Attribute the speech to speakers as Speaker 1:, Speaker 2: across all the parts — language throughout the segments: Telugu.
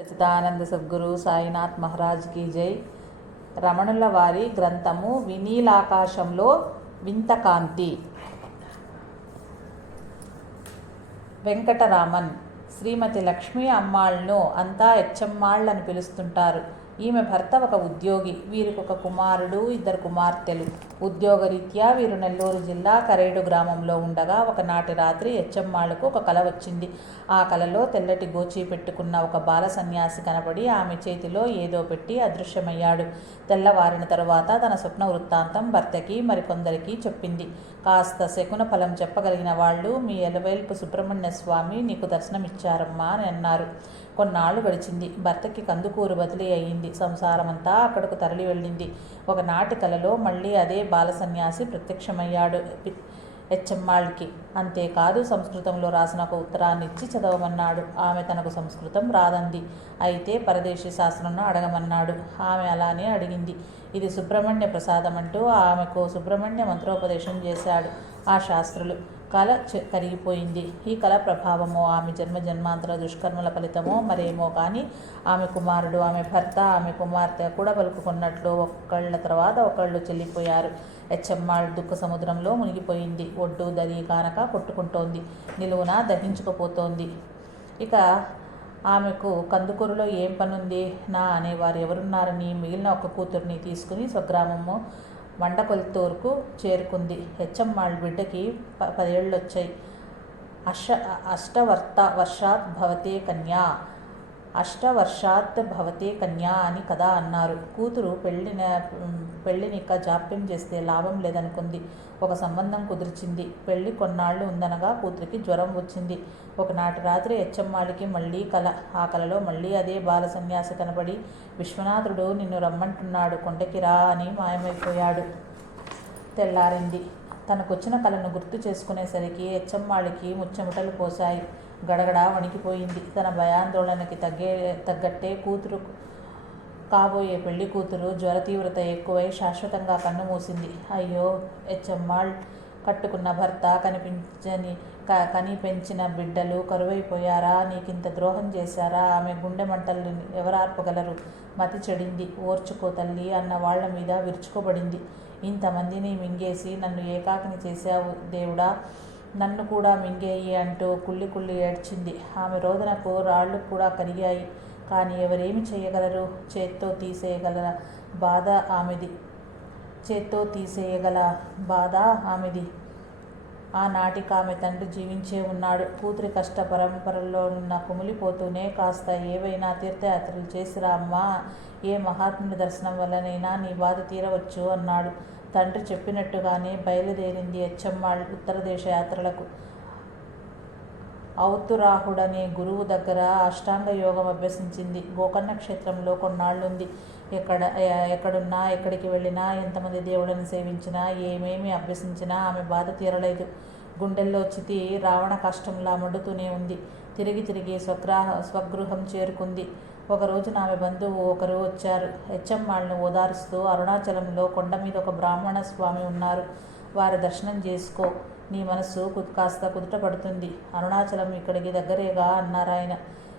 Speaker 1: సచిదానంద సద్గురు సాయినాథ్ మహారాజ్ కీ జై. రమణుల వారి గ్రంథము వినీలాకాశంలో వింతకాంతి. వెంకటరామన్ శ్రీమతి లక్ష్మీ అమ్మాళ్ళను అంతా ఎచ్చమ్మాళ్ళని పిలుస్తుంటారు. ఈమె భర్త ఒక ఉద్యోగి. వీరికి ఒక కుమారుడు ఇద్దరు కుమార్తెలు. ఉద్యోగరీత్యా వీరు నెల్లూరు జిల్లా కరేడు గ్రామంలో ఉండగా ఒకనాటి రాత్రి ఎచ్చమ్మాళ్ళకు ఒక కల వచ్చింది. ఆ కలలో తెల్లటి గోచి పెట్టుకున్న ఒక బాల సన్యాసి కనబడి ఆమె చేతిలో ఏదో పెట్టి అదృశ్యమయ్యాడు. తెల్లవారిన తరువాత తన స్వప్న వృత్తాంతం భర్తకి మరికొందరికి చెప్పింది. కాస్త శకున ఫలం చెప్పగలిగిన వాళ్ళు మీ ఎలవేల్పు సుబ్రహ్మణ్య స్వామి నీకు దర్శనమిచ్చారమ్మా అని అన్నారు. కొన్నాళ్ళు గడిచింది. భర్తకి కందుకూరు బదిలీ అయ్యింది. సంసారమంతా అక్కడకు తరలి వెళ్ళింది. ఒకనాటి కలలో మళ్ళీ అదే బాల సన్యాసి ప్రత్యక్షమయ్యాడు పి- హెచ్ఎమ్మాళ్ళకి అంతేకాదు సంస్కృతంలో రాసిన ఒక ఉత్తరాన్ని ఇచ్చి చదవమన్నాడు. ఆమె తనకు సంస్కృతం రాదంది. అయితే పరదేశీ శాస్త్రంను అడగమన్నాడు. ఆమె అలానే అడిగింది. ఇది సుబ్రహ్మణ్య ప్రసాదం అంటూ ఆమెకు సుబ్రహ్మణ్య మంత్రోపదేశం చేశాడు ఆ శాస్త్రులు. కళ కరిగిపోయింది. ఈ కళ ప్రభావమో ఆమె జన్మ జన్మాంతర దుష్కర్మల ఫలితమో మరేమో కానీ ఆమె కుమారుడు ఆమె భర్త ఆమె కుమార్తె కూడా పలుకుకున్నట్లు ఒకళ్ళ తర్వాత ఒకళ్ళు చెల్లిపోయారు. హెచ్ఎమ్మాళ్ దుఃఖ సముద్రంలో మునిగిపోయింది. ఒడ్డు దరి కానక కొట్టుకుంటోంది. నిలువున దహించుకుపోతోంది. ఇక ఆమెకు కందుకూరులో ఏం పనుంది? నా అనేవారు ఎవరున్నారని మిగిలిన ఒక కూతుర్ని తీసుకుని స్వగ్రామము మండకొల్తూరుకు చేరుకుంది. హెచ్ఎం వాళ్ళ బిడ్డకి ప పదేళ్ళు వచ్చాయి అష్ట అష్టవర్త వర్షాత్ భవతే కన్యా. అష్టవర్షాత్ భవతే కన్యా అని కదా అన్నారు. కూతురు పెళ్ళిన పెళ్ళినిక జాప్యం చేస్తే లాభం లేదనుకుంది. ఒక సంబంధం కుదిర్చింది. పెళ్ళి కొన్నాళ్ళు ఉందనగా కూతురికి జ్వరం వచ్చింది. ఒకనాటి రాత్రి హెచ్చమ్మాళికి మళ్ళీ కల ఆ కలలో మళ్ళీ అదే బాల సన్యాసి కనబడి విశ్వనాథుడు నిన్ను రమ్మంటున్నాడు కొండకి రా అని మాయమైపోయాడు. తెల్లారింది. తనకొచ్చిన కలను గుర్తు చేసుకునేసరికి హెచ్చమ్మాళికి ముచ్చెమటలు పోశాయి. గడగడ వణికిపోయింది. తన భయాందోళనకి తగ్గే తగ్గట్టే కూతురు కాబోయే పెళ్ళి కూతురు జ్వర తీవ్రత ఎక్కువై శాశ్వతంగా కన్ను మూసింది. అయ్యో హెచ్ఎమ్మాళ్ కట్టుకున్న భర్త కనిపించని క కని పెంచిన బిడ్డలు కరువైపోయారా? నీకింత ద్రోహం చేశారా? ఆమె గుండె మంటలు ఎవరార్పగలరు? మతి చెడింది. ఓర్చుకో తల్లి అన్న వాళ్ళ మీద విరుచుకోబడింది ఇంతమందిని మింగేసి నన్ను ఏకాకిని చేశావు దేవుడా? నన్ను కూడా మింగేయి అంటూ కుళ్ళి కుళ్ళి ఏడ్చింది. ఆమె రోదనకు రాళ్ళు కూడా కరిగాయి. కానీ ఎవరేమి చేయగలరు? చేత్తో తీసేయగల బాధ ఆమెది. చేత్తో తీసేయగల బాధ ఆమెది. ఆనాటికి ఆమె తండ్రి జీవించే ఉన్నాడు. కూతురి కష్ట పరంపరలో ఉన్న కుమిలిపోతూనే కాస్త ఏవైనా తీర్థయాత్రలు చేసిరా అమ్మా ఏ మహాత్ముని దర్శనం వల్లనైనా నీ బాధ తీరవచ్చు అన్నాడు. తండ్రి చెప్పినట్టుగానే బయలుదేరింది హెచ్చమ్మాళ్ ఉత్తర దేశ యాత్రలకు. ఔతురాహుడనే గురువు దగ్గర అష్టాంగ యోగం అభ్యసించింది. గోకర్ణ క్షేత్రంలో కొన్నాళ్ళుంది. ఎక్కడ ఎక్కడున్నా ఎక్కడికి వెళ్ళినా ఎంతమంది దేవుళ్ళని సేవించినా ఏమేమి అభ్యసించినా ఆమె బాధ తీరలేదు. గుండెల్లో చితి రావణ కష్టంలా మండుతూనే ఉంది. తిరిగి తిరిగి స్వగ్రాహ స్వగృహం చేరుకుంది. ఒక రోజున ఆమె బంధువు ఒకరు వచ్చారు. హెచ్ఎం వాళ్ళని ఓదారుస్తూ అరుణాచలంలో కొండ మీద ఒక బ్రాహ్మణ స్వామి ఉన్నారు. వారి దర్శనం చేసుకో. నీ మనస్సు కు- కాస్త కుదుట పడుతుంది. అరుణాచలం ఇక్కడికి దగ్గరేగా అన్నారాయన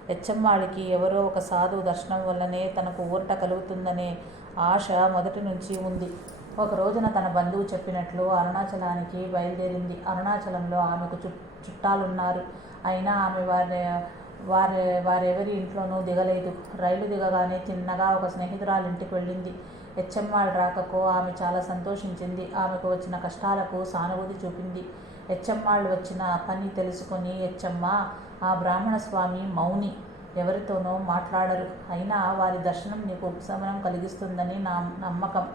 Speaker 1: హెచ్చమ్మాళికి ఎవరో ఒక సాధువు దర్శనం వల్లనే తనకు ఊరట కలుగుతుందనే ఆశ మొదటి నుంచి ఉంది. ఒక రోజున తన బంధువు చెప్పినట్లు అరుణాచలానికి బయలుదేరింది. అరుణాచలంలో ఆమెకు చు చుట్టాలున్నారు. అయినా ఆమె వారి వారి వారెవరి ఇంట్లోనూ దిగలేదు. రైలు దిగగానే చిన్నగా ఒక స్నేహితురాలి ఇంటికి వెళ్ళింది. హెచ్ఎంఆర్ రాకకు ఆమె చాలా సంతోషించింది. ఆమెకు వచ్చిన కష్టాలకు సానుభూతి చూపింది. హెచ్ఎమ్మాళ్ళు వచ్చిన పని తెలుసుకొని హెచ్ఎమ్మ ఆ బ్రాహ్మణ స్వామి మౌని. ఎవరితోనో మాట్లాడరు. అయినా వారి దర్శనం నీకు ఉపశమనం కలిగిస్తుందని నా నమ్మకం.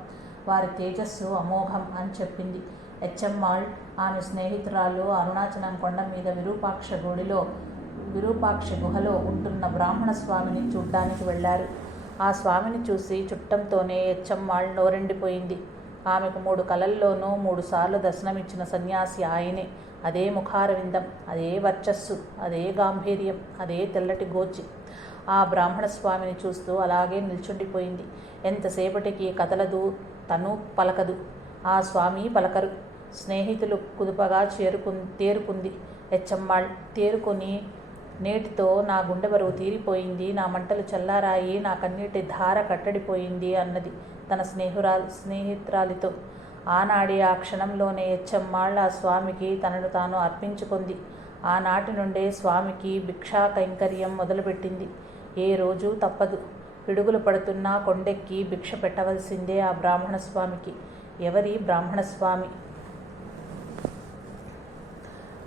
Speaker 1: వారి తేజస్సు అమోఘం అని చెప్పింది. హెచ్ఎమ్మాళ్ ఆమె స్నేహితురాలు అరుణాచలం కొండ మీద విరూపాక్ష గుడిలో విరూపాక్ష గుహలో ఉంటున్న బ్రాహ్మణ స్వామిని చూడ్డానికి వెళ్ళారు. ఆ స్వామిని చూసి చుట్టంతోనే ఎచ్చమ్మాళ్ళు నోరెండిపోయింది. ఆమెకు మూడు కలల్లోనూ మూడు సార్లు దర్శనమిచ్చిన సన్యాసి ఆయనే. అదే ముఖారవిందం అదే వర్చస్సు అదే గాంభీర్యం అదే తెల్లటి గోచి. ఆ బ్రాహ్మణ స్వామిని చూస్తూ అలాగే నిల్చుండిపోయింది. ఎంతసేపటికి కదలదు తను పలకదు. ఆ స్వామి పలకరు. స్నేహితులు కుదుపగా చేరుకు తేరుకుంది. హెచ్చమ్మాళ్ తేరుకొని నేటితో నా గుండె బరువు తీరిపోయింది నా మంటలు చల్లారాయి నా కన్నీటి ధార కట్టడిపోయింది అన్నది తన స్నేహురా స్నేహితురాలితో. ఆనాడి ఆ క్షణంలోనే ఎచ్చమ్మాళ్ళ స్వామికి తనను తాను అర్పించుకుంది. ఆనాటి నుండే స్వామికి భిక్షా కైంకర్యం మొదలుపెట్టింది. ఏ రోజు తప్పదు. పిడుగులు పడుతున్నా కొండెక్కి భిక్ష పెట్టవలసిందే ఆ బ్రాహ్మణ స్వామికి ఎవరి బ్రాహ్మణ స్వామి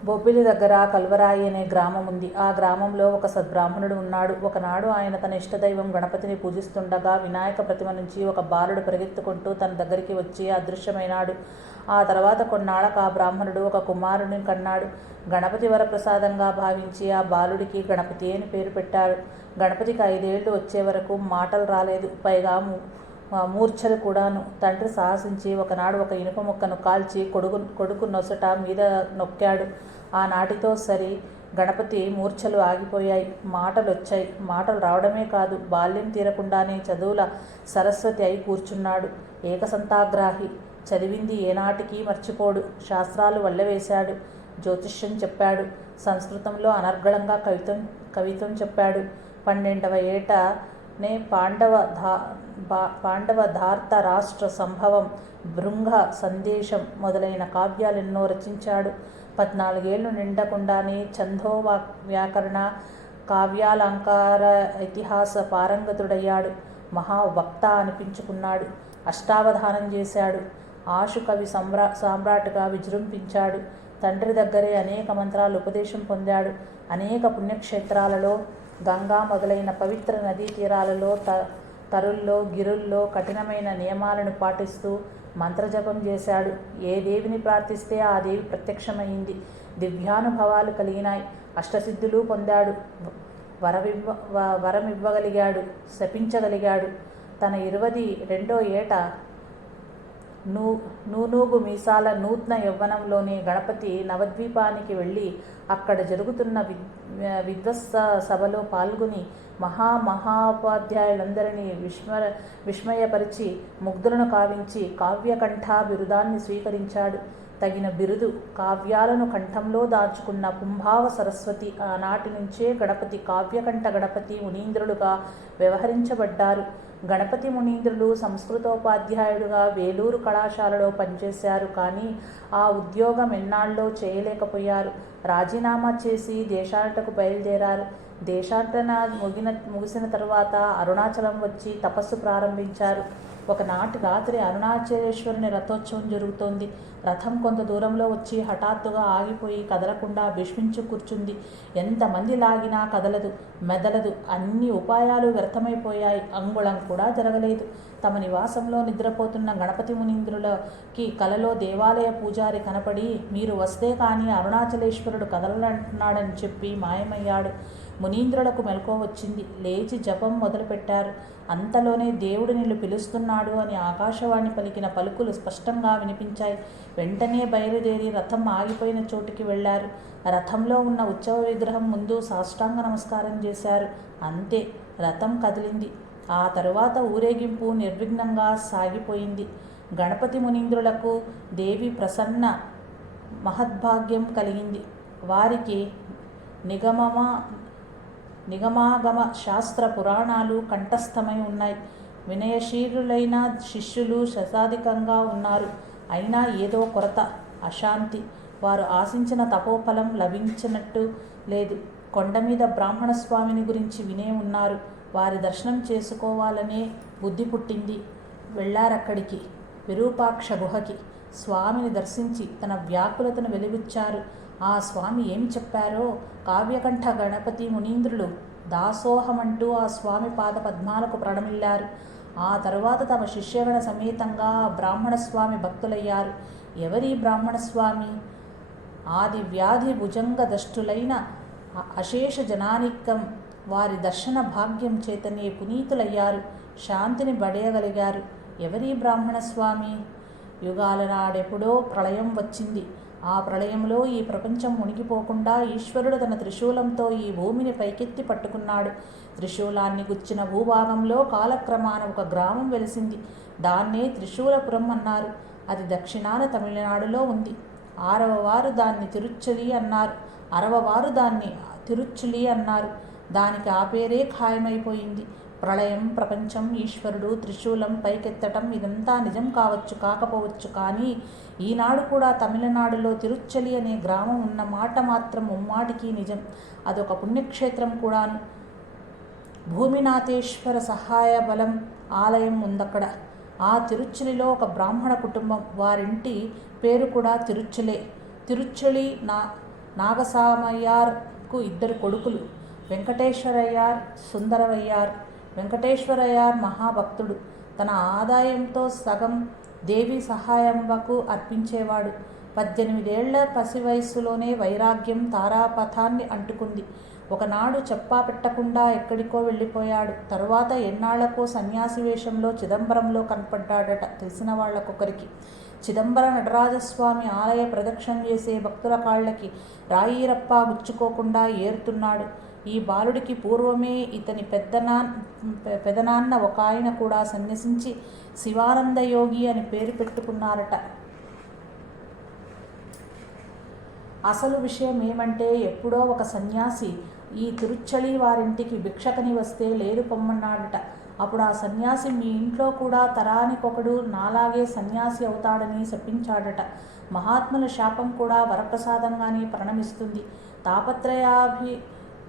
Speaker 1: బొబ్బిలి దగ్గర కల్వరాయి అనే గ్రామం ఉంది. ఆ గ్రామంలో ఒక సద్బ్రాహ్మణుడు ఉన్నాడు. ఒకనాడు ఆయన తన ఇష్టదైవం గణపతిని పూజిస్తుండగా వినాయక ప్రతిమ నుంచి ఒక బాలుడు పరిగెత్తుకుంటూ తన దగ్గరికి వచ్చి అదృశ్యమైనాడు. ఆ తర్వాత కొన్నాళ్ళకు ఆ బ్రాహ్మణుడు ఒక కుమారుని కన్నాడు. గణపతి వరప్రసాదంగా భావించి ఆ బాలుడికి గణపతి అని పేరు పెట్టాడు. గణపతికి ఐదేళ్ళు వచ్చే వరకు మాటలు రాలేదు. పైగా మూర్ఛలు కూడాను. తండ్రి సాహసించి ఒకనాడు ఒక ఇనుప ముక్కను కాల్చి కొడుకు కొడుకు నొసట మీద నొక్కాడు. ఆనాటితో సరి గణపతి మూర్ఛలు ఆగిపోయాయి. మాటలు వచ్చాయి మాటలు రావడమే కాదు బాల్యం తీరకుండానే చదువుల సరస్వతి అయి కూర్చున్నాడు. ఏకసంతాగ్రాహి. చదివింది ఏనాటికి మర్చిపోడు. శాస్త్రాలు వల్లవేశాడు. జ్యోతిష్యం చెప్పాడు. సంస్కృతంలో అనర్గళంగా కవిత్వం కవిత్వం చెప్పాడు. పన్నెండవ ఏటనే పాండవ ధా బా- పాండవధార్త రాష్ట్ర సంభవం భృంగ సందేశం మొదలైన కావ్యాలెన్నో రచించాడు. పద్నాలుగేళ్ళు నిండకుండానే ఛందో వ్యాకరణ కావ్యాలంకార ఇతిహాస పారంగతుడయ్యాడు. మహావక్త అనిపించుకున్నాడు. అష్టావధానం చేశాడు. ఆశు కవి సమ్రా సామ్రాట్గా విజృంభించాడు. తండ్రి దగ్గరే అనేక మంత్రాలు ఉపదేశం పొందాడు. అనేక పుణ్యక్షేత్రాలలో గంగా మొదలైన పవిత్ర నదీ తీరాలలో త తరుల్లో గిరుల్లో కఠినమైన నియమాలను పాటిస్తూ మంత్రజపం చేశాడు. ఏ దేవిని ప్రార్థిస్తే ఆ దేవి ప్రత్యక్షమైంది దివ్యానుభవాలు కలిగినాయి. అష్టసిద్ధులు పొందాడు. వరవివ్వ వ- వరమివ్వగలిగాడు. శపించగలిగాడు. తన ఇరవది రెండో ఏట నూ నూనూగు మీసాల నూతన యవ్వనంలోని గణపతి నవద్వీపానికి వెళ్ళి అక్కడ జరుగుతున్న విద్ విద్వత్స సభలో పాల్గొని మహా మహాోపాధ్యాయులందరినీ విస్మర విస్మయపరిచి ముగ్ధులను కావించి కావ్యకంఠ బిరుదాన్ని స్వీకరించాడు. తగిన బిరుదు కావ్యాలను కంఠంలో దాచుకున్న కుంభావ సరస్వతి ఆనాటి నుంచే గణపతి కావ్యకంఠ గణపతి మునీంద్రులుగా వ్యవహరించబడ్డారు. గణపతి మునీంద్రులు సంస్కృతోపాధ్యాయుడుగా వేలూరు కళాశాలలో పనిచేశారు కానీ ఆ ఉద్యోగం ఎన్నాళ్ళలో చేయలేకపోయారు. రాజీనామా చేసి దేశాటకు బయలుదేరారు. దేశాటన ముగిన ముగిసిన తరువాత అరుణాచలం వచ్చి తపస్సు ప్రారంభించారు. ఒకనాటి రాత్రి అరుణాచలేశ్వరుని రథోత్సవం జరుగుతోంది. రథం కొంత దూరంలో వచ్చి హఠాత్తుగా ఆగిపోయి కదలకుండా విష్మించు కూర్చుంది. ఎంతమంది లాగినా కదలదు మెదలదు అన్ని ఉపాయాలు వ్యర్థమైపోయాయి. అంగుళం కూడా జరగలేదు. తమ నివాసంలో నిద్రపోతున్న గణపతి మునీంద్రులకి కలలో దేవాలయ పూజారి కనపడి మీరు వస్తే కానీ అరుణాచలేశ్వరుడు కదలంటున్నాడని చెప్పి మాయమయ్యాడు. మునీంద్రులకు మెలకువ వచ్చింది. లేచి జపం మొదలుపెట్టారు. అంతలోనే దేవుడు నిన్ను పిలుస్తున్నాడు అని ఆకాశవాణి పలికిన పలుకులు స్పష్టంగా వినిపించాయి. వెంటనే బయలుదేరి రథం ఆగిపోయిన చోటుకి వెళ్ళారు. రథంలో ఉన్న ఉత్సవ విగ్రహం ముందు సాష్టాంగ నమస్కారం చేశారు. అంతే రథం కదిలింది. ఆ తరువాత ఊరేగింపు నిర్విఘ్నంగా సాగిపోయింది. గణపతి మునీంద్రులకు దేవి ప్రసన్న మహద్భాగ్యం కలిగింది. వారికి నిగమమ నిగమాగమ శాస్త్ర పురాణాలు కంఠస్థమై ఉన్నాయి. వినయశీలులైన శిష్యులు శతాధికంగా ఉన్నారు. అయినా ఏదో కొరత అశాంతి. వారు ఆశించిన తపోఫలం లభించినట్టు లేదు. కొండ మీద బ్రాహ్మణ స్వామిని గురించి వినే ఉన్నారు. వారి దర్శనం చేసుకోవాలనే బుద్ధి పుట్టింది. వెళ్ళారక్కడికి విరూపాక్ష గుహకి. స్వామిని దర్శించి తన వ్యాకులతను వెలిబుచ్చారు ఆ స్వామి ఏమి చెప్పారో? కావ్యకంఠ గణపతి మునీంద్రులు దాసోహమంటూ ఆ స్వామి పాద పద్మాలకు ప్రణమిల్లారు. ఆ తరువాత తమ శిష్యగణ సమేతంగా బ్రాహ్మణస్వామి బ్రాహ్మణ స్వామి భక్తులయ్యారు. ఎవరి బ్రాహ్మణ స్వామి? ఆది వ్యాధి భుజంగ దష్టులైన అశేష జనానికం వారి దర్శన భాగ్యం చేతనే పునీతులయ్యారు. శాంతిని బడేయగలిగారు ఎవరి బ్రాహ్మణ స్వామి? యుగాల నాడెప్పుడో ప్రళయం వచ్చింది. ఆ ప్రళయంలో ఈ ప్రపంచం మునిగిపోకుండా ఈశ్వరుడు తన త్రిశూలంతో ఈ భూమిని పైకెత్తి పట్టుకున్నాడు. త్రిశూలాన్ని గుచ్చిన భూభాగంలో కాలక్రమాన ఒక గ్రామం వెలిసింది. దాన్నే త్రిశూలపురం అన్నారు. అది దక్షిణాన తమిళనాడులో ఉంది. ఆరవ వారు దాన్ని తిరుచ్చలి అన్నారు. అరవ వారు దాన్ని తిరుచులి అన్నారు. దానికి ఆ పేరే ఖాయమైపోయింది. ప్రళయం ప్రపంచం ఈశ్వరుడు త్రిశూలం పైకెత్తటం ఇదంతా నిజం కావచ్చు కాకపోవచ్చు కానీ ఈనాడు కూడా తమిళనాడులో తిరుచ్చలి అనే గ్రామం ఉన్న మాట మాత్రం ముమ్మాటికి నిజం. అదొక పుణ్యక్షేత్రం కూడాను. భూమినాథేశ్వర సహాయ బలం ఆలయం ఉందక్కడ. ఆ తిరుచలిలో ఒక బ్రాహ్మణ కుటుంబం. వారింటి పేరు కూడా తిరుచులే తిరుచ్చలి నా నాగసామయ్యార్కు ఇద్దరు కొడుకులు. వెంకటేశ్వరయ్యార్ సుందరవయ్యార్. వెంకటేశ్వరయ్యార్ మహాభక్తుడు. తన ఆదాయంతో సగం దేవి సహాయంబకు అర్పించేవాడు. పద్దెనిమిదేళ్ళ పసి వయస్సులోనే వైరాగ్యం తారాపథాన్ని అంటుకుంది. ఒకనాడు చెప్పా పెట్టకుండా ఎక్కడికో వెళ్ళిపోయాడు. తరువాత ఎన్నాళ్ళకో సన్యాసి వేషంలో చిదంబరంలో కనపడ్డాడట తెలిసిన వాళ్ళకొకరికి. చిదంబర నటరాజస్వామి ఆలయ ప్రదక్షిణ చేసే భక్తుల కాళ్ళకి రాయిరప్ప గుచ్చుకోకుండా ఏరుతున్నాడు. ఈ బాలుడికి పూర్వమే ఇతని పెద్దనా పెదనాన్న ఒక ఆయన కూడా సన్యసించి శివానంద యోగి అని పేరు పెట్టుకున్నారట. అసలు విషయం ఏమంటే ఎప్పుడో ఒక సన్యాసి ఈ తిరుచ్చలి వారింటికి భిక్షకని వస్తే లేదు పొమ్మన్నాడట. అప్పుడు ఆ సన్యాసి మీ ఇంట్లో కూడా తరానికొకడు నాలాగే సన్యాసి అవుతాడని శపించాడట. మహాత్ముల శాపం కూడా వరప్రసాదంగానే ప్రణమిస్తుంది. తాపత్రయాభి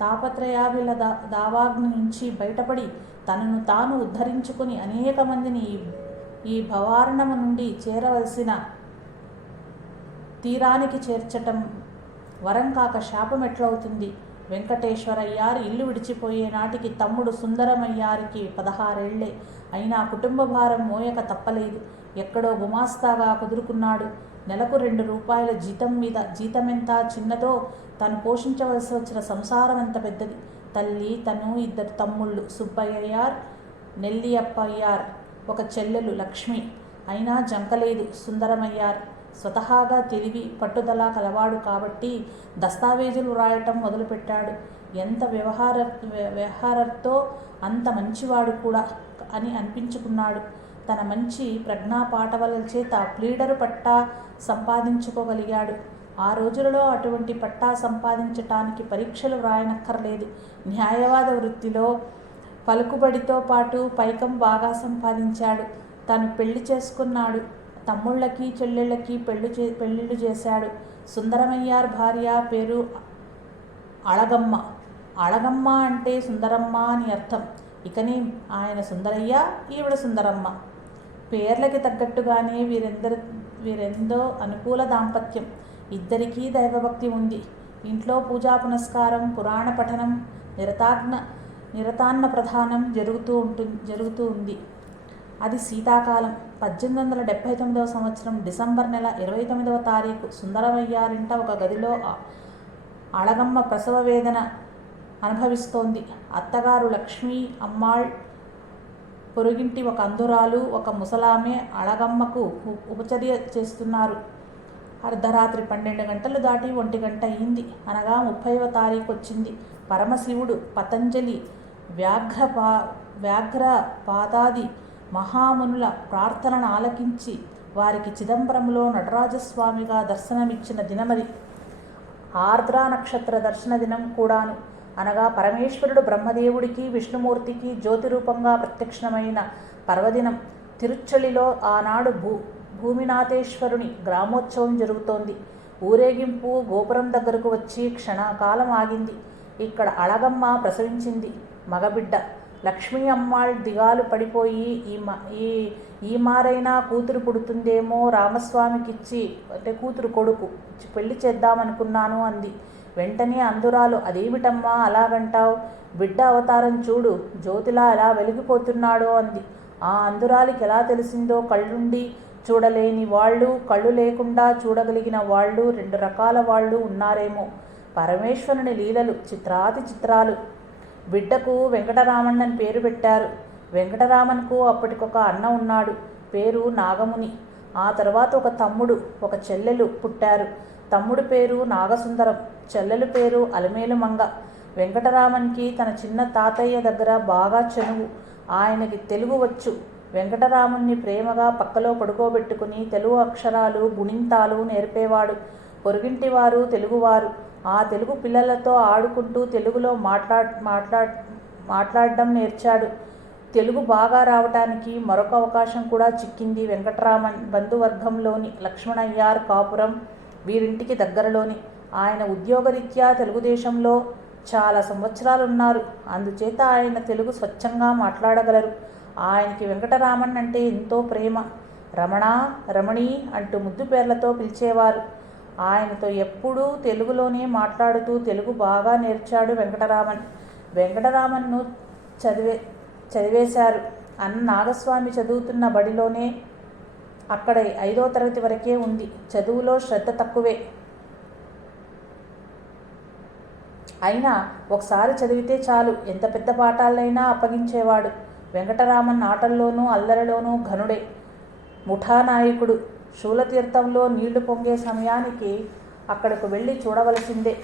Speaker 1: తాపత్రయాభిల దా దావాగ్ని నుంచి బయటపడి తనను తాను ఉద్ధరించుకుని అనేక మందిని ఈ ఈ భవారణము నుండి చేరవలసిన తీరానికి చేర్చటం వరం కాక శాపం ఎట్లవుతుంది? వెంకటేశ్వరయ్యారు ఇల్లు విడిచిపోయే నాటికి తమ్ముడు సుందరమయ్యారికి పదహారేళ్ళే. అయినా కుటుంబ భారం మోయక తప్పలేదు. ఎక్కడో గుమాస్తాగా కుదురుకున్నాడు. నెలకు రెండు రూపాయల జీతం మీద జీతమెంత చిన్నదో తను పోషించవలసి వచ్చిన సంసారం ఎంత పెద్దది? తల్లి తను ఇద్దరు తమ్ముళ్ళు సుబ్బయ్యయార్ నెల్లియప్పయ్యార్ ఒక చెల్లెలు లక్ష్మి. అయినా జంకలేదు సుందరమయ్యార్. స్వతహాగా తెలివి పట్టుదల కలవాడు కాబట్టి దస్తావేజులు రాయటం మొదలుపెట్టాడు. ఎంత వ్యవహార వ్యవహారతో అంత మంచివాడు కూడా అని అనిపించుకున్నాడు. తన మంచి ప్రజ్ఞాపాఠవల చేత ప్లీడరు పట్టా సంపాదించుకోగలిగాడు. ఆ రోజులలో అటువంటి పట్టా సంపాదించటానికి పరీక్షలు వ్రాయనక్కర్లేదు. న్యాయవాద వృత్తిలో పలుకుబడితో పాటు పైకం బాగా సంపాదించాడు. తను పెళ్ళి చేసుకున్నాడు. తమ్ముళ్ళకి చెల్లెళ్ళకి పెళ్ళి చే పెళ్ళిళ్ళు చేశాడు. సుందరమయ్యార్ భార్య పేరు అళగమ్మ. అళగమ్మ అంటే సుందరమ్మ అని అర్థం. ఇకనే ఆయన సుందరయ్య ఈవిడ సుందరమ్మ. పేర్లకి తగ్గట్టుగానే వీరెందరి వీరెందో అనుకూల దాంపత్యం. ఇద్దరికీ దైవభక్తి ఉంది. ఇంట్లో పూజా పునస్కారం పురాణ పఠనం నిరతాగ్న నిరతాన్న ప్రధానం జరుగుతూ ఉంటుంది జరుగుతూ ఉంది. అది శీతాకాలం. పద్దెనిమిది వందల డెబ్భై తొమ్మిదవ సంవత్సరం డిసెంబర్ నెల ఇరవై తొమ్మిదవ తారీఖు సుందరమయ్యారింట ఒక గదిలో అళగమ్మ ప్రసవ వేదన అనుభవిస్తోంది. అత్తగారు లక్ష్మీ అమ్మాళ్ పొరుగింటి ఒక అందురాలు ఒక ముసలామె అళగమ్మకు ఉపచర్య చేస్తున్నారు. అర్ధరాత్రి పన్నెండు గంటలు దాటి ఒంటి గంట అయింది. అనగా ముప్పైవ తారీఖు వచ్చింది పరమశివుడు పతంజలి వ్యాఘ్ర పా వ్యాఘ్ర పాదాది మహామునుల ప్రార్థనను ఆలకించి వారికి చిదంబరంలో నటరాజస్వామిగా దర్శనమిచ్చిన దినమది. ఆర్ద్రా నక్షత్ర దర్శన దినం కూడాను. అనగా పరమేశ్వరుడు బ్రహ్మదేవుడికి విష్ణుమూర్తికి జ్యోతి రూపంగా ప్రత్యక్షమైన పర్వదినం. తిరుచ్చలిలో ఆనాడు భూ భూమినాథేశ్వరుని గ్రామోత్సవం జరుగుతోంది. ఊరేగింపు గోపురం దగ్గరకు వచ్చి క్షణకాలం ఆగింది. ఇక్కడ అళగమ్మ ప్రసవించింది. మగబిడ్డ లక్ష్మీ అమ్మాళ్ దిగాలు పడిపోయి ఈ ఈ ఈ మారైనా కూతురు పుడుతుందేమో రామస్వామికిచ్చి అంటే కూతురు కొడుకు పెళ్ళి చేద్దామనుకున్నాను అంది. వెంటనే అందురాలు అదేమిటమ్మా అలాగంటావు? బిడ్డ అవతారం చూడు జ్యోతిలా ఎలా వెలిగిపోతున్నాడో అంది. ఆ అందురాలికి ఎలా తెలిసిందో కళ్ళుండి చూడలేని వాళ్ళు కళ్ళు లేకుండా చూడగలిగిన వాళ్ళు రెండు రకాల వాళ్ళు ఉన్నారేమో. పరమేశ్వరుని లీలలు చిత్రాతి చిత్రాలు. బిడ్డకు వెంకటరామన్ అని పేరు పెట్టారు. వెంకటరామన్కు అప్పటికొక అన్న ఉన్నాడు పేరు నాగముని. ఆ తర్వాత ఒక తమ్ముడు ఒక చెల్లెలు పుట్టారు. తమ్ముడు పేరు నాగసుందరం చెల్లెలు పేరు అలమేలు మంగ వెంకటరామన్కి తన చిన్న తాతయ్య దగ్గర బాగా చనువు. ఆయనకి తెలుగు వచ్చు. వెంకటరాముణ్ణి ప్రేమగా పక్కలో పడుకోబెట్టుకుని తెలుగు అక్షరాలు గుణింతాలు నేర్పేవాడు. పొరుగింటివారు తెలుగువారు. ఆ తెలుగు పిల్లలతో ఆడుకుంటూ తెలుగులో మాట్లాడ్ మాట్లాడ్ మాట్లాడడం నేర్చాడు. తెలుగు బాగా రావటానికి మరొక అవకాశం కూడా చిక్కింది వెంకటరామన్. బంధువర్గంలోని లక్ష్మణయ్యార్ కాపురం వీరింటికి దగ్గరలోని. ఆయన ఉద్యోగరీత్యా తెలుగుదేశంలో చాలా సంవత్సరాలు ఉన్నారు అందుచేత ఆయన తెలుగు స్వచ్ఛంగా మాట్లాడగలరు. ఆయనకి వెంకటరామన్ అంటే ఎంతో ప్రేమ. రమణ రమణి అంటూ ముద్దు పేర్లతో పిలిచేవారు. ఆయనతో ఎప్పుడూ తెలుగులోనే మాట్లాడుతూ తెలుగు బాగా నేర్చాడు వెంకటరామన్. వెంకటరామన్ను చదివే చదివేశారు. అన్న నాగస్వామి చదువుతున్న బడిలోనే అక్కడ ఐదో తరగతి వరకే ఉంది. చదువులో శ్రద్ధ తక్కువే. అయినా ఒకసారి చదివితే చాలు. ఎంత పెద్ద పాఠాలైనా అప్పగించేవాడు. వెంకటరామన్ ఆటల్లోనూ అల్లరిలోనూ ఘనుడే. ముఠానాయకుడు. శూలతీర్థంలో నీళ్ళు పొంగే సమయానికి అక్కడకు వెళ్ళి చూడవలసిందే.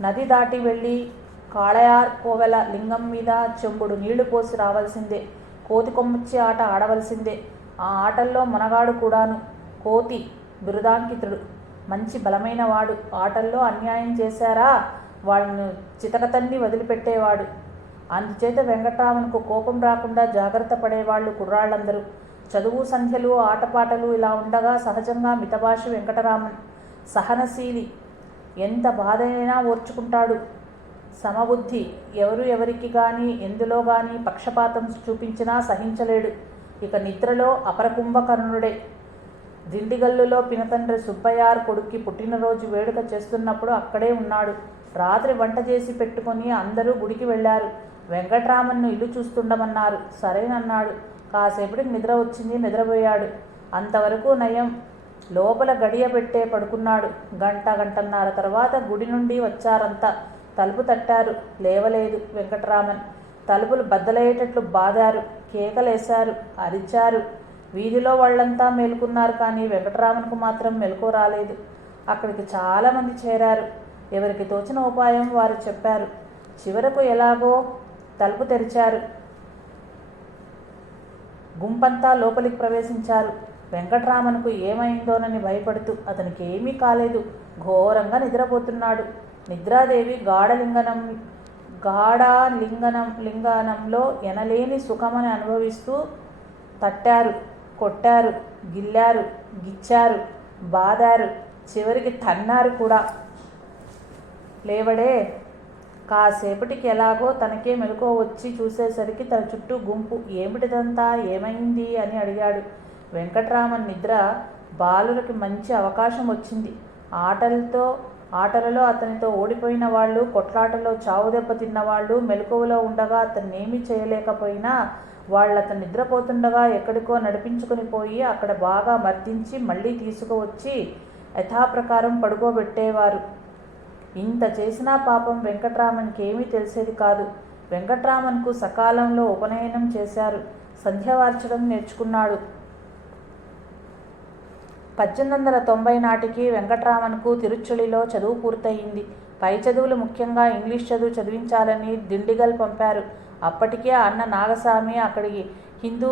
Speaker 1: నది దాటి వెళ్ళి కాళయార్ కోవెల లింగం మీద చెంబుడు నీళ్ళు పోసి రావాల్సిందే. కోతి కొమ్మచ్చి ఆట ఆడవలసిందే. ఆ ఆటల్లో మనగాడు కూడాను. కోతి బిరుదాంకితుడు. మంచి బలమైన వాడు. ఆటల్లో అన్యాయం చేశారా? వాళ్ళను చితకతన్ని వదిలిపెట్టేవాడు. అందుచేత వెంకటరామన్కు కోపం రాకుండా జాగ్రత్త పడేవాళ్ళు కుర్రాళ్ళందరూ. చదువు సంఖ్యలు ఆటపాటలు ఇలా ఉండగా సహజంగా మితభాషి వెంకటరామన్. సహనశీలి ఎంత బాధైనా ఓర్చుకుంటాడు. సమబుద్ధి ఎవరు ఎవరికి కానీ ఎందులో కానీ పక్షపాతం చూపించినా సహించలేడు. ఇక నిద్రలో అపరకుంభకర్ణుడే దిండిగల్లులో పినతండ్రి సుబ్బయ్యార్ కొడుక్కి పుట్టినరోజు వేడుక చేస్తున్నప్పుడు అక్కడే ఉన్నాడు. రాత్రి వంట చేసి పెట్టుకొని అందరూ గుడికి వెళ్ళారు. వెంకట్రామన్ను ఇల్లు చూస్తుండమన్నారు. సరేనన్నాడు. కాసేపటికి నిద్ర వచ్చింది నిద్రపోయాడు. అంతవరకు నయం. లోపల గడియ పెట్టే పడుకున్నాడు. గంట గంటన్నర తర్వాత గుడి నుండి వచ్చారంతా. తలుపు తట్టారు. లేవలేదు వెంకటరామన్. తలుపులు బద్దలయ్యేటట్లు బాదారు. కేకలేశారు. అరిచారు. వీధిలో వాళ్ళంతా మేలుకున్నారు కానీ వెంకటరామన్కు మాత్రం మెలకు రాలేదు. అక్కడికి చాలామంది చేరారు. ఎవరికి తోచిన ఉపాయం వారు చెప్పారు. చివరకు ఎలాగో తలుపు తెరిచారు. గుంపంతా లోపలికి ప్రవేశించారు. వెంకట్రామన్కు ఏమైందోనని భయపడుతూ అతనికి ఏమీ కాలేదు. ఘోరంగా నిద్రపోతున్నాడు. నిద్రాదేవి గాఢలింగనం గాఢలింగనం లింగనంలో ఎనలేని సుఖమని అనుభవిస్తూ తట్టారు కొట్టారు గిల్లారు గిచ్చారు బాదారు చివరికి తన్నారు కూడా లేవడే. కాసేపటికి ఎలాగో తనకే మెలకువ వచ్చి చూసేసరికి తన చుట్టూ గుంపు ఏమిటిదంతా? ఏమైంది? అని అడిగాడు. వెంకట్రామన్ నిద్ర బాలులకి మంచి అవకాశం వచ్చింది. ఆటలతో ఆటలలో అతనితో ఓడిపోయిన వాళ్ళు కొట్లాటలో చావు దెబ్బ తిన్నవాళ్ళు మెలకువలో ఉండగా అతన్ని ఏమీ చేయలేకపోయినా వాళ్ళు అతను నిద్రపోతుండగా ఎక్కడికో నడిపించుకుని పోయి అక్కడ బాగా మర్దించి మళ్ళీ తీసుకువచ్చి యథాప్రకారం పడుకోబెట్టేవారు. ఇంత చేసినా పాపం వెంకట్రామన్కి ఏమీ తెలిసేది కాదు. వెంకట్రామన్కు సకాలంలో ఉపనయనం చేశారు. సంధ్యవార్చడం నేర్చుకున్నాడు. పద్దెనిమిది వందల తొంభై నాటికి వెంకట్రామన్కు తిరుచులిలో చదువు పూర్తయింది. పై చదువులు ముఖ్యంగా ఇంగ్లీష్ చదువు చదివించాలని దిండిగల్ పంపారు. అప్పటికే అన్న నాగస్వామి అక్కడికి హిందూ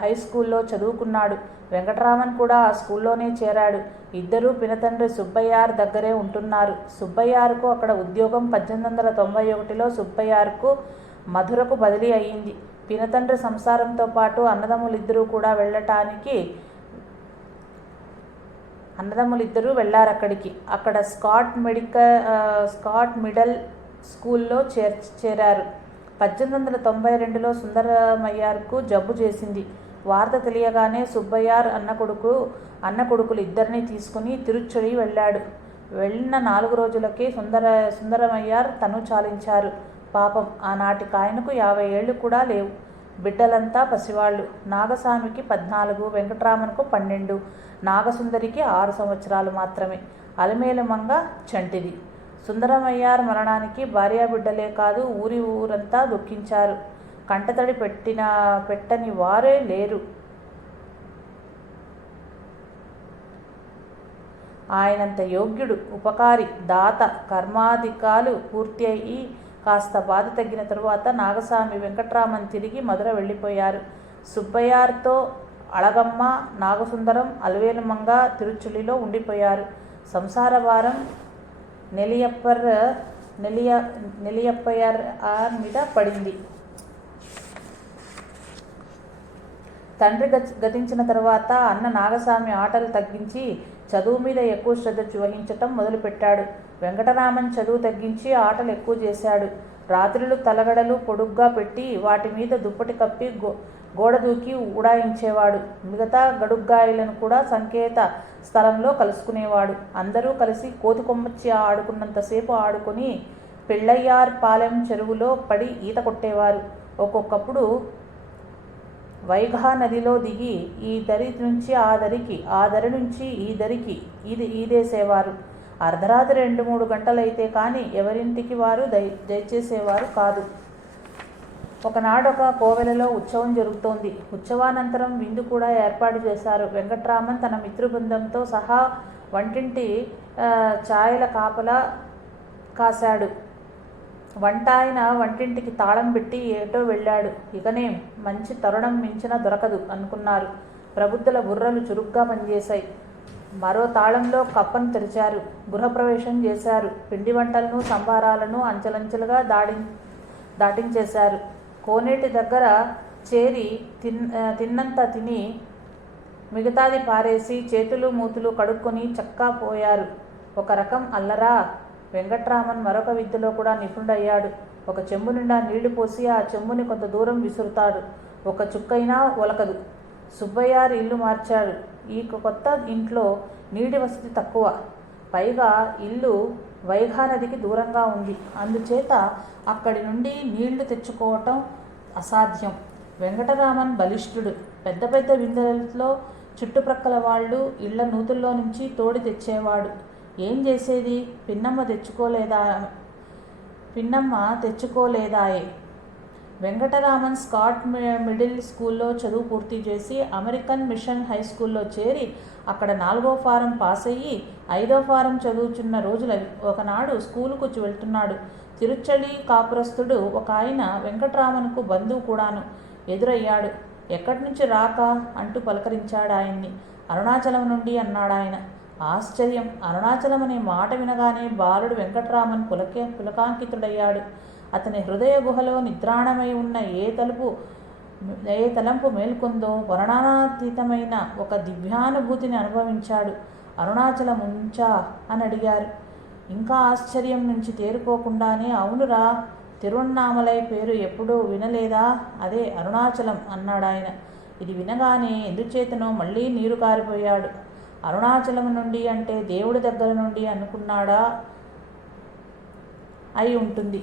Speaker 1: హై స్కూల్లో చదువుకున్నాడు. వెంకటరామన్ కూడా ఆ స్కూల్లోనే చేరాడు. ఇద్దరూ పినతండ్రి సుబ్బయ్యార్ దగ్గరే ఉంటున్నారు. సుబ్బయ్యార్కు అక్కడ ఉద్యోగం పద్దెనిమిది వందల తొంభై ఒకటిలో సుబ్బయ్యార్కు మధురకు బదిలీ అయ్యింది. పినతండ్రి సంసారంతో పాటు అన్నదమ్ములిద్దరూ కూడా వెళ్ళటానికి అన్నదమ్ములిద్దరూ వెళ్ళారు అక్కడికి అక్కడ స్కాట్ మెడికల్ స్కాట్ మిడల్ స్కూల్లో చేర్ చేరారు. పద్దెనిమిది వందల తొంభై రెండులో సుందరమయ్యార్కు జబ్బు చేసింది. వార్త తెలియగానే సుబ్బయ్యార్ అన్న కొడుకు అన్న కొడుకులు ఇద్దరిని తీసుకుని తిరుచుడి వెళ్ళాడు. వెళ్ళిన నాలుగు రోజులకే సుందర సుందరమయ్యార్ తను చాలించారు. పాపం ఆనాటి కాయనకు యాభై ఏళ్ళు కూడా లేవు. బిడ్డలంతా పసివాళ్ళు. నాగస్వామికి పద్నాలుగు వెంకటరామన్కు పన్నెండు. నాగసుందరికి ఆరు సంవత్సరాలు మాత్రమే. అలమేలమంగ చంటిది. సుందరమయ్యార్ మరణానికి భార్యాబిడ్డలే కాదు ఊరి ఊరంతా దుఃఖించారు. కంటతడి పెట్టిన పెట్టని వారే లేరు. ఆయనంత యోగ్యుడు ఉపకారి దాత కర్మాధికాలు పూర్తి అయి కాస్త బాధ తగ్గిన తరువాత నాగస్వామి వెంకట్రామన్ తిరిగి మధుర వెళ్ళిపోయారు. సుబ్బయ్యార్తో అళగమ్మ నాగసుందరం అలవేలుమంగ తిరుచులిలో ఉండిపోయారు. సంసార భారం నెలియప్పర్ నెలియ ఆర్ మీద పడింది తండ్రి గతించిన తర్వాత అన్న నాగస్వామి ఆటలు తగ్గించి చదువు మీద ఎక్కువ శ్రద్ధ వహించటం మొదలుపెట్టాడు వెంకటరామన్ చదువు తగ్గించి ఆటలు ఎక్కువ చేశాడు రాత్రులు తలగడలు పొడుగ్గా పెట్టి వాటి మీద దుప్పటి కప్పి గో గోడ దూకి ఉడాయించేవాడు మిగతా గడుగ్గాయలను కూడా సంకేత స్థలంలో కలుసుకునేవాడు. అందరూ కలిసి కోతి కొమ్మచ్చి ఆడుకున్నంతసేపు ఆడుకొని పెళ్ళయ్యార్ పాలెం చెరువులో పడి ఈత కొట్టేవారు. ఒక్కొక్కప్పుడు వైఘా నదిలో దిగి ఈ దరి నుంచి ఆ దరికి ఆ దరి నుంచి ఈ దరికి ఇది ఈదేసేవారు. అర్ధరాత్రి రెండు మూడు గంటలైతే కానీ ఎవరింటికి వారు దయ దయచేసేవారు కాదు. ఒకనాడొక కోవెలలో ఉత్సవం జరుగుతోంది. ఉత్సవానంతరం విందు కూడా ఏర్పాటు చేశారు. వెంకట్రామన్ తన మిత్రబృందంతో సహా వంటింటి ఛాయల కాపలా కాశాడు. వంట ఆయన వంటింటికి తాళం పెట్టి ఏటో వెళ్ళాడు. ఇకనేం మంచి తరుణం మించిన దొరకదు అనుకున్నారు. ప్రబుద్ధుల బుర్రలు చురుగ్గా పనిచేశాయి. మరో తాళంలో కప్పను తెరిచారు. గృహప్రవేశం చేశారు. పిండి వంటలను సంభారాలను అంచెలంచెలుగా దాడి దాటించేశారు. కోనేటి దగ్గర చేరి తిన్ తిన్నంత తిని మిగతాది పారేసి చేతులు మూతులు కడుక్కొని చక్కా పోయారు. ఒక రకం అల్లరా. వెంకట్రామన్ మరొక విద్యలో కూడా నిపుణుడయ్యాడు. ఒక చెంబు నిండా నీళ్ళు పోసి ఆ చెంబుని కొంత దూరం విసురుతాడు. ఒక చుక్కైనా ఒలకదు. సుబ్బయ్యారు ఇల్లు మార్చాడు. ఈ కొత్త ఇంట్లో నీటి వసతి తక్కువ. పైగా ఇల్లు వైఘా నదికి దూరంగా ఉంది. అందుచేత అక్కడి నుండి నీళ్ళు తెచ్చుకోవటం అసాధ్యం. వెంకటరామన్ బలిష్ఠుడు. పెద్ద పెద్ద బిందెలతో చుట్టుప్రక్కల వాళ్ళు ఇళ్ళ నూతుల్లో నుంచి తోడి తెచ్చేవాడు. ఏం చేసేది? పిన్నమ్మ తెచ్చుకోలేదా? పిన్నమ్మ తెచ్చుకోలేదాయే. వెంకటరామన్ స్కాట్ మిడిల్ స్కూల్లో చదువు పూర్తి చేసి అమెరికన్ మిషన్ హై స్కూల్లో చేరి అక్కడ నాలుగో ఫారం పాస్ అయ్యి ఐదో ఫారం చదువుచున్న రోజుల ఒకనాడు స్కూలుకు వెళ్తున్నాడు. తిరుచలి కాపురస్తుడు ఒక ఆయన వెంకటరామన్కు బంధువు కూడాను ఎదురయ్యాడు. ఎక్కడి నుంచి రాక? అంటూ పలకరించాడు ఆయన్ని అరుణాచలం నుండి అన్నాడు ఆయన ఆశ్చర్యం! అరుణాచలం అనే మాట వినగానే బాలుడు వెంకటరామన్ పులకే పులకాంకితుడయ్యాడు. అతని హృదయ గుహలో నిద్రాణమై ఉన్న ఏ తలుపు ఏ తలంపు మేల్కొందో వర్ణనాతీతమైన ఒక దివ్యానుభూతిని అనుభవించాడు. అరుణాచలం ఉంచా అని అడిగారు. ఇంకా ఆశ్చర్యం నుంచి తేరుకోకుండానే అవునురా తిరువన్నామలై పేరు ఎప్పుడూ వినలేదా? అదే అరుణాచలం అన్నాడు ఆయన. ఇది వినగానే ఎందుచేతనో మళ్ళీ నీరు కారిపోయాడు. అరుణాచలం నుండి అంటే దేవుడి దగ్గర నుండి అనుకున్నాడా? అయి ఉంటుంది.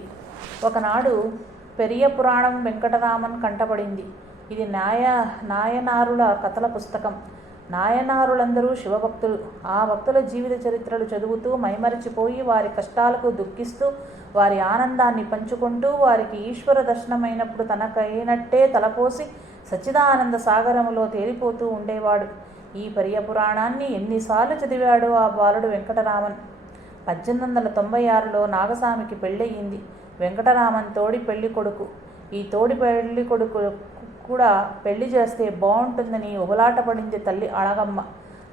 Speaker 1: ఒకనాడు పెరియ పురాణం వెంకటరామన్ కంటపడింది. ఇది నాయ నాయనారుల కథల పుస్తకం. నాయనారులందరూ శివభక్తులు. ఆ భక్తుల జీవిత చరిత్రలు చదువుతూ మైమరిచిపోయి వారి కష్టాలకు దుఃఖిస్తూ వారి ఆనందాన్ని పంచుకుంటూ వారికి ఈశ్వర దర్శనమైనప్పుడు తనకైనట్టే తలపోసి సచ్చిదానంద సాగరములో తేలిపోతూ ఉండేవాడు. ఈ పర్య పురాణాన్ని ఎన్నిసార్లు చదివాడో ఆ బాలుడు వెంకటరామన్. పద్దెనిమిది వందల తొంభై ఆరులో నాగస్వామికి పెళ్ళయింది వెంకటరామన్ తోడి పెళ్ళి కొడుకు. ఈ తోడి పెళ్ళి కొడుకు కూడా పెళ్ళి చేస్తే బాగుంటుందని ఉబలాట పడింది తల్లి అడగమ్మ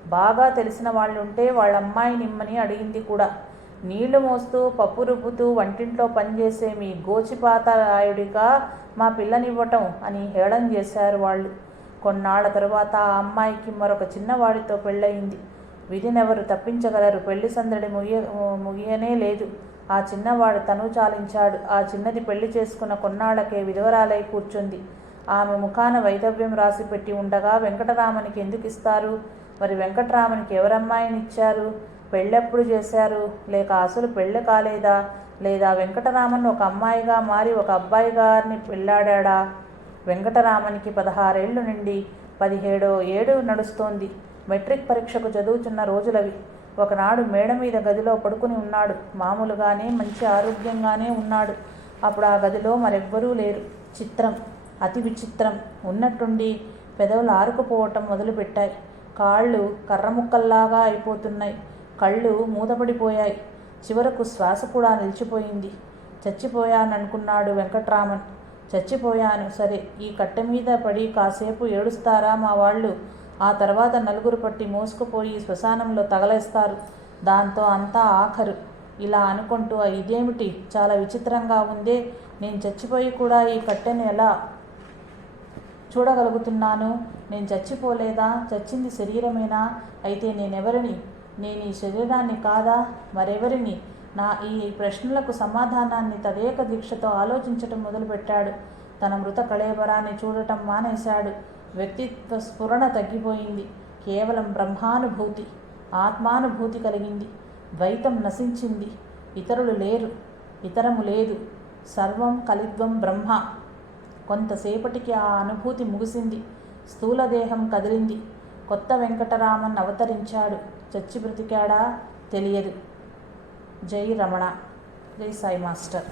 Speaker 1: బాగా తెలిసిన వాళ్ళు ఉంటే వాళ్ళ అమ్మాయిని నిమ్మని అడిగింది కూడా. నీళ్ళు మోస్తూ పప్పు రుబ్బుతూ వంటింట్లో పనిచేసే మీ గోచిపాత రాయుడిగా మా పిల్లనివ్వటం అని హేళం చేశారు వాళ్ళు. కొన్నాళ్ళ తరువాత ఆ అమ్మాయికి మరొక చిన్నవాడితో పెళ్ళయింది. విధినెవరు తప్పించగలరు? పెళ్ళి సందడి ముగియ ముగియనే లేదు. ఆ చిన్నవాడు తను చాలించాడు. ఆ చిన్నది పెళ్ళి చేసుకున్న కొన్నాళ్ళకే విధవరాలై కూర్చుంది. ఆమె ముఖాన వైదవ్యం రాసి పెట్టి ఉండగా వెంకటరామనికి ఎందుకు ఇస్తారు? మరి వెంకటరామనికి ఎవరమ్మాయిని ఇచ్చారు పెళ్ళెప్పుడు చేశారు? లేక అసలు పెళ్ళి కాలేదా? లేదా వెంకటరామన్ ఒక అమ్మాయిగా మారి ఒక అబ్బాయి గారిని పెళ్ళాడా వెంకటరామనికి పదహారేళ్ళు నుండి పదిహేడో ఏడు నడుస్తోంది. మెట్రిక్ పరీక్షకు చదువుతున్న రోజులవి. ఒకనాడు మేడ మీద గదిలో పడుకుని ఉన్నాడు. మామూలుగానే మంచి ఆరోగ్యంగానే ఉన్నాడు. అప్పుడు ఆ గదిలో మరెవ్వరూ లేరు. చిత్రం అతి విచిత్రం. ఉన్నట్టుండి పెదవులు ఆరుకుపోవటం మొదలుపెట్టాయి. కాళ్ళు కర్రముక్కల్లాగా అయిపోతున్నాయి. కళ్ళు మూతపడిపోయాయి. చివరకు శ్వాస కూడా నిలిచిపోయింది. చచ్చిపోయాననుకున్నాడు వెంకట్రామన్. చచ్చిపోయాను. సరే ఈ కట్టె మీద పడి కాసేపు ఏడుస్తారా మా వాళ్ళు? ఆ తర్వాత నలుగురు పట్టి మోసుకుపోయి శ్మశానంలో తగలేస్తారు. దాంతో అంతా ఆఖరు. ఇలా అనుకుంటూ ఇదేమిటి? చాలా విచిత్రంగా ఉందే. నేను చచ్చిపోయి కూడా ఈ కట్టెను ఎలా చూడగలుగుతున్నాను? నేను చచ్చిపోలేదా? చచ్చింది శరీరమేనా? అయితే నేనెవరిని? నేను ఈ శరీరాన్ని కాదా? మరెవరిని? నా ఈ ప్రశ్నలకు సమాధానాన్ని తదేక దీక్షతో ఆలోచించటం మొదలుపెట్టాడు. తన మృత కళేబరాన్ని చూడటం మానేశాడు. వ్యక్తిత్వ స్ఫురణ తగ్గిపోయింది. కేవలం బ్రహ్మానుభూతి ఆత్మానుభూతి కలిగింది. ద్వైతం నశించింది. ఇతరులు లేరు. ఇతరము లేదు. సర్వం కలిద్వం బ్రహ్మ. కొంతసేపటికి ఆ అనుభూతి ముగిసింది. స్థూలదేహం కదిలింది. కొత్త వెంకటరామన్ అవతరించాడు. చచ్చి బ్రతికాడా? తెలియదు. జై రమణ. జై సాయి మాస్టర్.